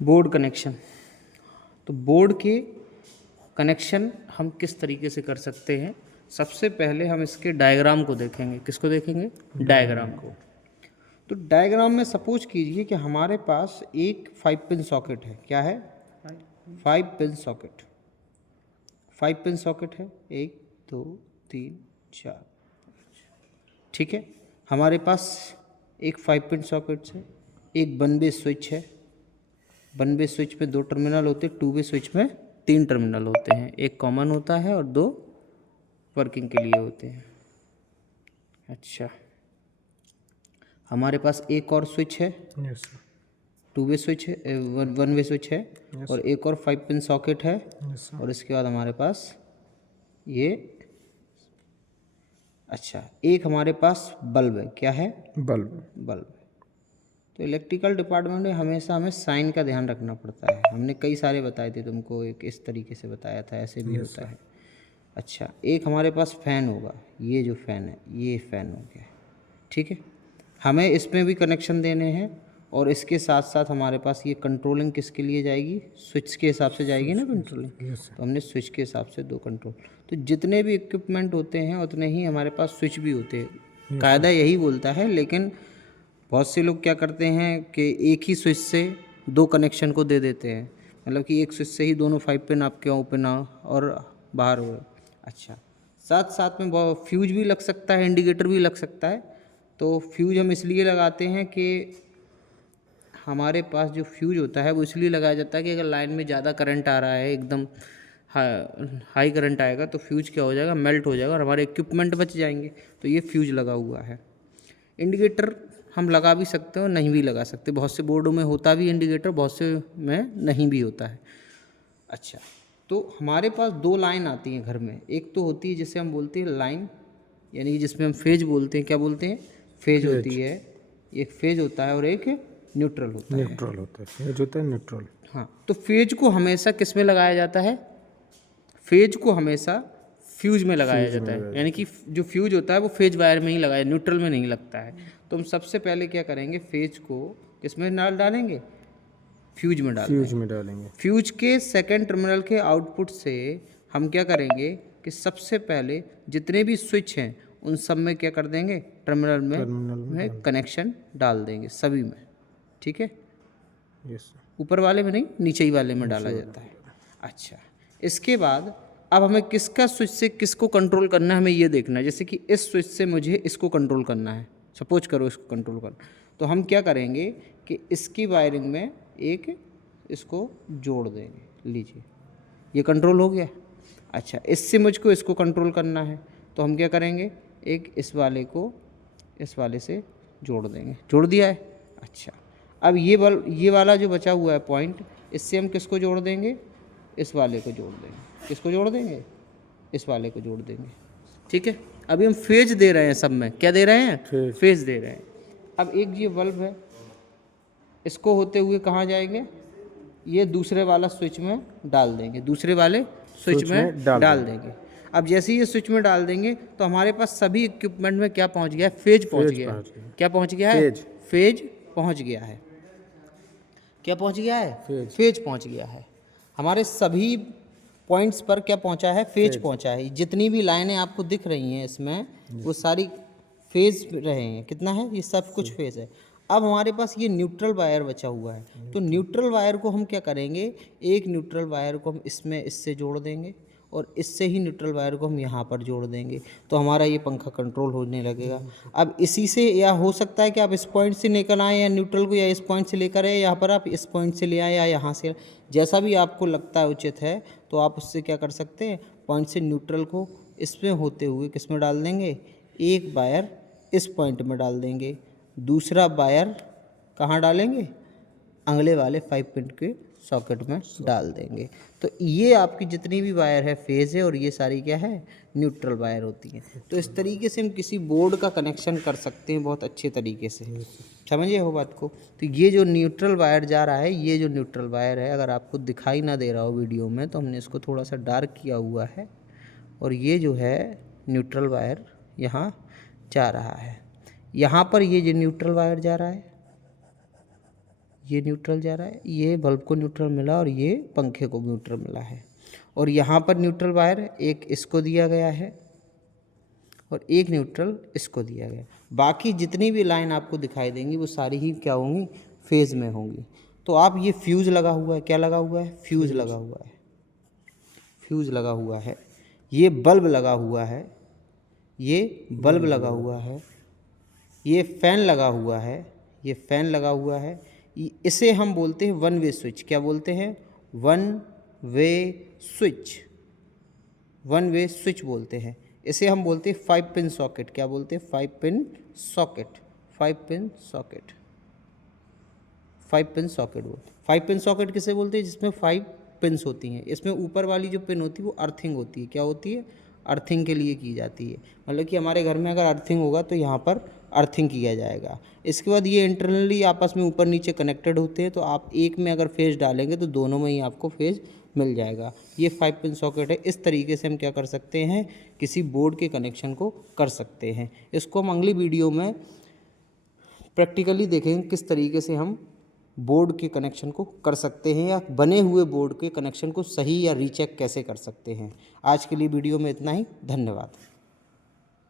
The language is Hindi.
Board connection. तो बोर्ड के कनेक्शन हम किस तरीके से कर सकते हैं, सबसे पहले हम इसके डायग्राम को देखेंगे। किसको देखेंगे? डायग्राम को। तो डायग्राम में सपोज कीजिए कि हमारे पास एक 5 पिन सॉकेट है। क्या है? 5 पिन सॉकेट। 5 पिन सॉकेट है, 1 2 3 4। ठीक है, हमारे पास एक 5 पिन सॉकेट है, एक 1 वे स्विच है। 1 वे स्विच में 2 टर्मिनल होते हैं, 2 वे स्विच में 3 टर्मिनल होते हैं। एक कॉमन होता है और 2 वर्किंग के लिए होते हैं। अच्छा, हमारे पास एक और स्विच है, 2 वे स्विच है, 1 वे स्विच है, और एक और 5 पिन सॉकेट है। और इसके बाद हमारे पास ये, अच्छा, एक हमारे पास बल्ब है। क्या है? बल्ब। तो इलेक्ट्रिकल डिपार्टमेंट में हमेशा हमें साइन का ध्यान रखना पड़ता है। हमने कई सारे बताए थे तुमको, एक इस तरीके से बताया था, ऐसे भी होता है। अच्छा, एक हमारे पास फ़ैन होगा, ये जो फ़ैन है, ये फ़ैन हो गया। ठीक है, हमें इसमें भी कनेक्शन देने हैं, और इसके साथ साथ हमारे पास ये कंट्रोलिंग किसके लिए जाएगी? स्विच के हिसाब से जाएगी ना कंट्रोलिंग। तो हमने स्विच के हिसाब से 2 कंट्रोल। तो जितने भी इक्विपमेंट होते हैं उतने ही हमारे पास स्विच भी होते हैं। कायदा यही बोलता है, लेकिन बहुत से लोग क्या करते हैं कि एक ही स्विच से 2 कनेक्शन को दे देते हैं, मतलब कि एक स्विच से ही दोनों 5 पिन आपके ओपन और बाहर हो। अच्छा, साथ साथ में फ्यूज भी लग सकता है, इंडिकेटर भी लग सकता है। तो फ्यूज हम इसलिए लगाते हैं कि हमारे पास जो फ्यूज होता है वो इसलिए लगाया जाता है कि अगर लाइन में ज़्यादा करंट आ रहा है, एकदम हाई करंट आएगा, तो फ्यूज क्या हो जाएगा? मेल्ट हो जाएगा और हमारे इक्विपमेंट बच जाएंगे। तो ये फ्यूज लगा हुआ है। इंडिकेटर हम लगा भी सकते हैं और नहीं भी लगा सकते। बहुत से बोर्डों में होता भी इंडिकेटर, बहुत से में नहीं भी होता है। अच्छा, तो हमारे पास 2 लाइन आती हैं घर में। एक तो होती है जिसे हम बोलते हैं लाइन, यानी कि जिसमें हम फेज बोलते हैं। क्या बोलते हैं? फेज होती है। एक फेज होता है और एक न्यूट्रल होता है। फेज होता है न्यूट्रल। हाँ, तो फेज को हमेशा किस में लगाया जाता है? फेज को हमेशा फ्यूज में लगाया जाता है, यानी कि जो फ्यूज होता है वो फेज वायर में ही लगाया, न्यूट्रल में नहीं लगता है। तो हम सबसे पहले क्या करेंगे? फेज को किस में डालेंगे? फ्यूज में डालेंगे। फ्यूज के सेकंड टर्मिनल के आउटपुट से हम क्या करेंगे कि सबसे पहले जितने भी स्विच हैं उन सब में क्या कर देंगे? टर्मिनल में कनेक्शन डाल देंगे, सभी में। ठीक है, ऊपर वाले में नहीं, नीचे ही वाले में डाला जाता है। अच्छा, इसके बाद अब हमें किसका स्विच से किसको कंट्रोल करना है, हमें ये देखना है। जैसे कि इस स्विच से मुझे इसको कंट्रोल करना है, सपोज करो इसको कंट्रोल करना, तो हम क्या करेंगे कि इसकी वायरिंग में एक इसको जोड़ देंगे। लीजिए, ये कंट्रोल हो गया। अच्छा, इससे मुझको इसको कंट्रोल करना है, तो हम क्या करेंगे? एक इस वाले को इस वाले से जोड़ देंगे। जोड़ दिया है। अच्छा, अब ये वाला जो बचा हुआ है पॉइंट, इससे हम किसको जोड़ देंगे? इस वाले को जोड़ देंगे। किसको जोड़ देंगे? इस वाले को जोड़ देंगे। ठीक है, अभी हम फेज दे रहे हैं सब में। क्या दे रहे हैं? फेज दे रहे हैं। अब एक ये बल्ब है, इसको होते हुए कहाँ जाएंगे? ये दूसरे वाला स्विच में डाल देंगे, दूसरे वाले स्विच में डाल देंगे। अब जैसे ही ये स्विच में डाल देंगे तो हमारे पास सभी इक्विपमेंट में क्या पहुंच गया है? फेज पहुंच गया है। क्या पहुंच गया है? फेज पहुंच गया है। क्या पहुंच गया है? फेज पहुंच गया है। हमारे सभी पॉइंट्स पर क्या पहुंचा है? फेज पहुंचा है। जितनी भी लाइनें आपको दिख रही हैं इसमें, वो सारी फेज रहे हैं। कितना है? ये सब कुछ फेज है। अब हमारे पास ये न्यूट्रल वायर बचा हुआ है, तो न्यूट्रल वायर को हम क्या करेंगे? एक न्यूट्रल वायर को हम इसमें इससे जोड़ देंगे, और इससे ही न्यूट्रल वायर को हम यहाँ पर जोड़ देंगे, तो हमारा ये पंखा कंट्रोल होने लगेगा। अब इसी से, या हो सकता है कि आप इस पॉइंट से लेकर आएँ या न्यूट्रल को, या इस पॉइंट से लेकर आए, यहाँ पर आप इस पॉइंट से ले आए या यहाँ से, जैसा भी आपको लगता है उचित है, तो आप उससे क्या कर सकते हैं? पॉइंट से न्यूट्रल को इसमें होते हुए किस में डाल देंगे? एक वायर इस पॉइंट में डाल देंगे, दूसरा वायर कहाँ डालेंगे? अगले वाले 5 पिन के सॉकेट में डाल देंगे। तो ये आपकी जितनी भी वायर है फेज है, और ये सारी क्या है? न्यूट्रल वायर होती हैं। तो इस तरीके से हम किसी बोर्ड का कनेक्शन कर सकते हैं बहुत अच्छे तरीके से। समझिए हो बात को? तो ये जो न्यूट्रल वायर जा रहा है, ये जो न्यूट्रल वायर है, अगर आपको दिखाई ना दे रहा हो वीडियो में, तो हमने इसको थोड़ा सा डार्क किया हुआ है, और ये जो है न्यूट्रल वायर यहाँ जा रहा है। यहाँ पर ये जो न्यूट्रल वायर जा रहा है, ये न्यूट्रल जा रहा है, ये बल्ब को न्यूट्रल मिला और ये पंखे को न्यूट्रल मिला है। और यहाँ पर न्यूट्रल वायर एक इसको दिया गया है और एक न्यूट्रल इसको दिया गया। बाकी जितनी भी लाइन आपको दिखाई देंगी वो सारी ही क्या होंगी, फेज़ में होंगी। तो आप ये फ्यूज़ लगा हुआ है, क्या लगा हुआ है, फ्यूज़ लगा हुआ है, फ्यूज़ लगा हुआ है। ये बल्ब लगा हुआ है, ये बल्ब लगा हुआ है, ये फ़ैन लगा हुआ है, ये फ़ैन लगा हुआ है। इसे हम बोलते हैं वन वे स्विच। क्या बोलते हैं, one way switch, one way switch बोलते हैं। इसे हम बोलते हैं 5 पिन सॉकेट। क्या बोलते हैं, 5 pin socket, 5 pin socket, 5 pin socket बोलते हैं। 5 पिन सॉकेट किसे बोलते हैं, जिसमें 5 पिन्स होती हैं। इसमें ऊपर वाली जो पिन होती है वो अर्थिंग होती है। क्या होती है, अर्थिंग के लिए की जाती है। मतलब कि हमारे घर में अगर अर्थिंग होगा तो यहाँ पर अर्थिंग किया जाएगा। इसके बाद ये इंटरनली आपस में ऊपर नीचे कनेक्टेड होते हैं, तो आप एक में अगर फेज डालेंगे तो दोनों में ही आपको फेज मिल जाएगा। ये 5 पिन सॉकेट है। इस तरीके से हम क्या कर सकते हैं, किसी बोर्ड के कनेक्शन को कर सकते हैं। इसको हम अगली वीडियो में प्रैक्टिकली देखेंगे किस तरीके से हम बोर्ड के कनेक्शन को कर सकते हैं या बने हुए बोर्ड के कनेक्शन को सही या रीचेक कैसे कर सकते हैं। आज के लिए वीडियो में इतना ही। धन्यवाद।